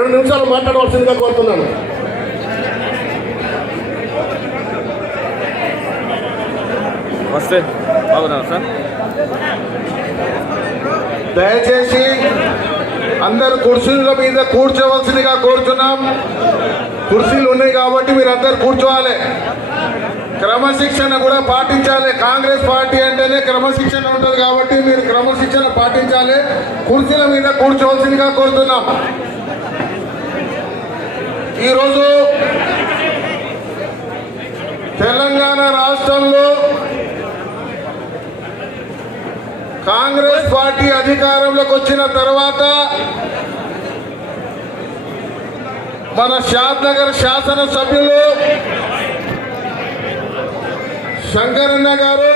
2 నిమిషాలు మాట్లాడవలసిందిగా కోరుతున్నాను. నమస్తే, బాగున్నాను సార్. దయచేసి అందరు కుర్చీల మీద కూర్చోవలసిందిగా కోరుతున్నాం. కుర్చీలు ఉన్నాయి కాబట్టి మీరు అందరు కూర్చోవాలి. క్రమశిక్షణ కూడా పాటించాలి. కాంగ్రెస్ పార్టీ అంటేనే క్రమశిక్షణ ఉంటుంది కాబట్టి మీరు క్రమశిక్షణ పాటించాలి. కుర్చీల మీద కూర్చోవలసిందిగా కోరుతున్నాం. ఈరోజు తెలంగాణ రాష్ట్రంలో కాంగ్రెస్ పార్టీ అధికారంలోకి వచ్చిన తర్వాత మన షాద్నగర్ శాసనసభ్యులు శంకరన్న గారు,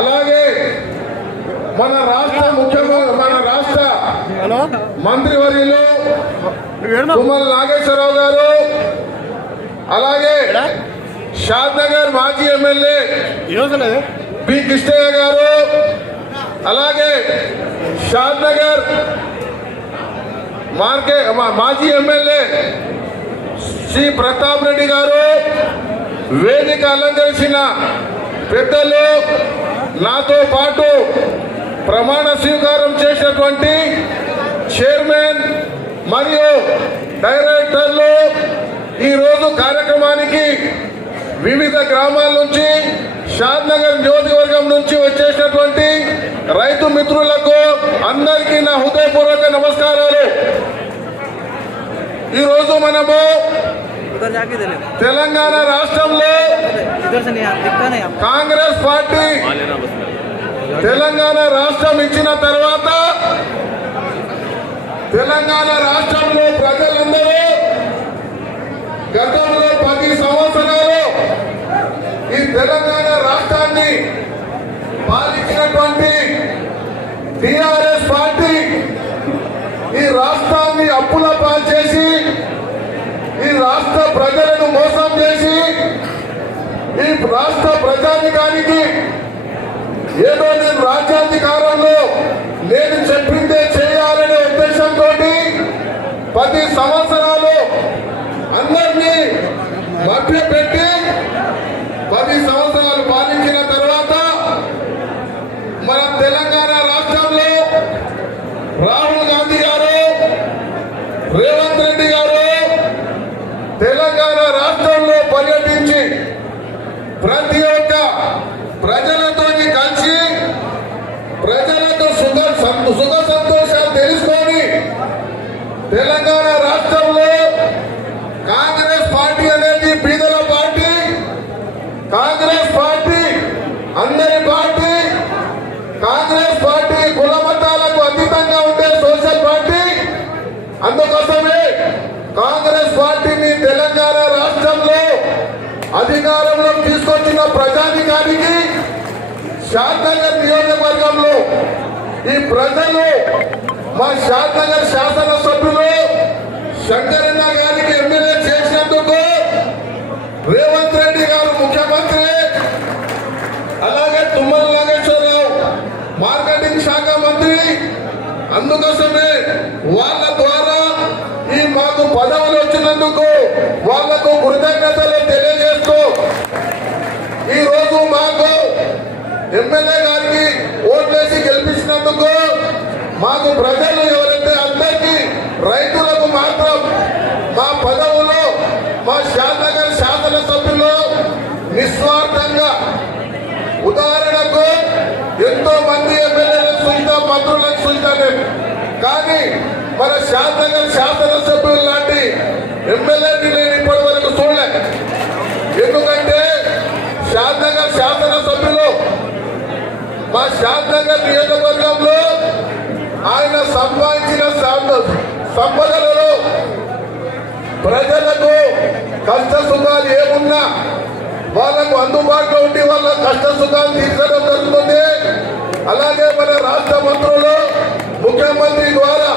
అలాగే మన రాష్ట్ర ముఖ్యమంత్రి, మన రాష్ట్ర మంత్రివర్యులు తుమ్మల నాగేశ్వరరావు గారు, అలాగే షాద్నగర్ మాజీ ఎమ్మెల్యే బి కృష్ణయ్య గారు, అలాగే షాద్నగర్ మాజీ ఎమ్మెల్యే శ్రీ ప్రతాప్ రెడ్డి గారు, వేదిక అలంకరించిన పెద్దలు, నాతో పాటు ప్రమాణ స్వీకారం చేసినటువంటి చైర్మన్ మరియు డైరెక్టర్లు, ఈరోజు కార్యక్రమానికి వివిధ గ్రామాల నుంచి, షాద్నగర్ నియోజకవర్గం నుంచి వచ్చేసినటువంటి రైతు మిత్రులకు అందరికీ నా హృదయపూర్వక నమస్కారాలు. ఈరోజు మనము తెలంగాణ రాష్ట్రంలో కాంగ్రెస్ పార్టీ తెలంగాణ రాష్ట్రం ఇచ్చిన తర్వాత తెలంగాణ రాష్ట్రంలో ప్రజలందరూ గతంలో 10 సంవత్సరాలు ఈ తెలంగాణ రాష్ట్రాన్ని పాలించినటువంటి టిఆర్ఎస్ పార్టీ ఈ రాష్ట్రాన్ని అప్పుల పాలు చేసి, ఈ రాష్ట్ర ప్రజలను మోసం చేసి, ఈ రాష్ట్ర ప్రజానికానికి ఏదో నేను రాజ్యాధికారంలో నేను చెప్పిందే చేయాలనే ఉద్దేశంతో 10 సంవత్సరాలు అందరినీ మభ్యపెట్టి 10 సంవత్సరాలు పాలించిన తర్వాత మన తెలంగాణ రాష్ట్రంలో రాహుల్ గాంధీ గారు, రేవంత్ రెడ్డి గారు తెలంగాణ రాష్ట్రంలో పర్యటించి ప్రతి ఒక్క ప్రజలతో కలిసి ప్రజలతో సుఖ సంతోషాలు తెలుసుకొని తెలంగాణ రాష్ట్రంలో కాంగ్రెస్ పార్టీ అనేది బీదల పార్టీ, కాంగ్రెస్ పార్టీ అందరి పార్టీ, కాంగ్రెస్ పార్టీ కుల మతాలకు అతీతంగా ఉండే సోషల్ పార్టీ. అందుకోసమే కాంగ్రెస్ పార్టీని తెలంగాణ రాష్ట్రంలో అధికారంలో తీసుకొచ్చిన ప్రజానికానికి షాద్నగర్ నియోజకవర్గంలో ఈ ప్రజలు మా షాద్నగర్ శాసనసభ్యులు శంకరన్న గారికి ఎమ్మెల్యే చేసినందుకు రేవంత్ రెడ్డి గారు ముఖ్యమంత్రి, అలాగే తుమ్మల నాగేశ్వరరావు మార్కెటింగ్ శాఖ మంత్రి, అందుకోసమే వాళ్ళ ద్వారా ఈ మాకు పదవులు వచ్చినందుకు వాళ్లకు కృతజ్ఞతలు తెలియజేస్తూ ఈరోజు మాకు ఎమ్మెల్యే గారికి ఓట్లేసి గెలిపించినందుకు మాకు ప్రజలు ఎవరైతే అందరికీ రైతులకు మాత్రం మా పదవులు మా షాద్నగర్ శాసనసభ్యులు నిస్వార్థంగా, ఉదాహరణకు ఎంతో మంది ఎమ్మెల్యేలకు సూచిత మంత్రులకు సూచితాను, కానీ మన షాద్నగర్ శాసనసభ్యులు లాంటి ఎమ్మెల్యేని నేను ఇప్పటి వరకు చూడలే. ఎందుకంటే షాద్నగర్ శాసనసభ్యులు మా షాద్నగర్ నియోజకవర్గంలో ఆయన సంపాదించిన సంపదలలో ప్రజలకు కష్ట సుఖాలు ఏమున్నా వాళ్లకు అందుబాటులో ఉండి వాళ్ళ కష్ట సుఖాలు తీర్చడం జరుగుతుంది. అలాగే మన రాష్ట్ర మంత్రులు ముఖ్యమంత్రి ద్వారా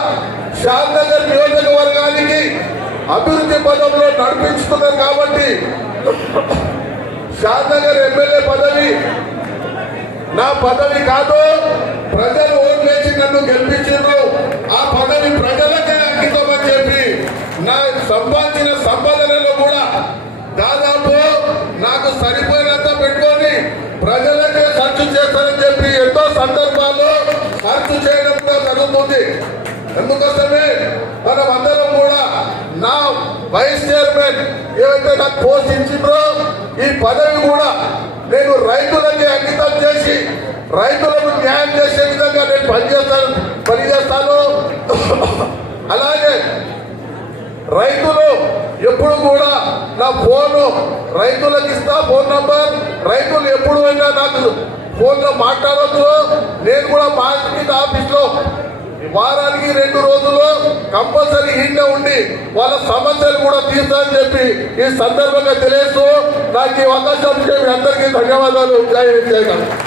షాద్నగర్ నియోజకవర్గానికి అభివృద్ధి పదంలో నడిపించుతున్నారు కాబట్టి షాద్నగర్ ఎమ్మెల్యే పదవి నా పదవి కాదు, ప్రజలు ఓట్లేసి నన్ను గెలిపించారు. ఆ పదవి జరుగుతుంది. ఎందుకోసమే మనం అందరం కూడా నా వైస్ చైర్మన్ ఏవైతే నాకు పోస్ట్ ఇచ్చిండ్రో ఈ పదవి కూడా నేను రైతులకి అంకితం చేసి రైతులకు న్యాయం చేసే విధంగా నేను పనిచేస్తాను. అలాగే రైతులు ఎప్పుడు కూడా నా ఫోను రైతులకు ఇస్తా, ఫోన్ నంబర్. రైతులు ఎప్పుడు అయినా నాకు ఫోన్లో మాట్లాడవచ్చు. నేను కూడా మార్కెట్ ఆఫీస్లో వారానికి 2 రోజులు కంపల్సరీ ఇంట్లో ఉండి వాళ్ళ సమస్యలు కూడా తీర్చాలని చెప్పి ఈ సందర్భంగా తెలియజేస్తూ నాకు ఈ అవకాశం ఇచ్చే మీ అందరికీ ధన్యవాదాలు. జై హింద్, జై భారత్.